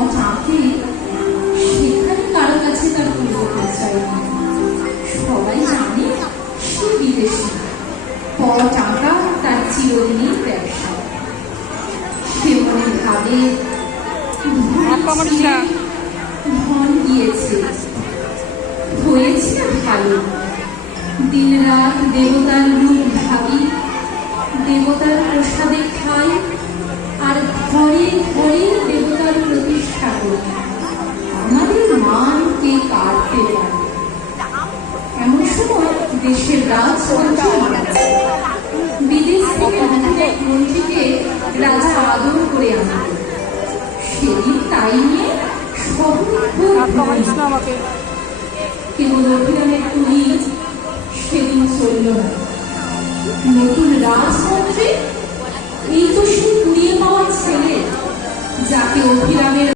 অটাকে সেখানে কারো কাছে তার পরিবর্তন চাইনি। সবাই জানে সে বিদেশি, টাকা তার চিরদিনই ব্যবসা। সে মনে ভাবে ধন গিয়েছে, হয়েছে ভালো। দিন রাত দেবতার রূপ ভাবি, দেবতার প্রসাদে খাই, আর ঘরে ঘরে দেবতার প্রতিষ্ঠা করি। আমাদের মান কে কাটতে পারে? এমন সময় দেশের রাজমন্ত্রী বিদেশ থেকে এক মন্ত্রীকে রাজা আদর করে আনল। সেদিন তাই নিয়ে কেবল অভিযানের তুলি সেদিন চলল না। নতুন রাজমন্ত্রী এই তো সে কুড়িয়ে পাওয়া ছেলে, যাকে অভিরামের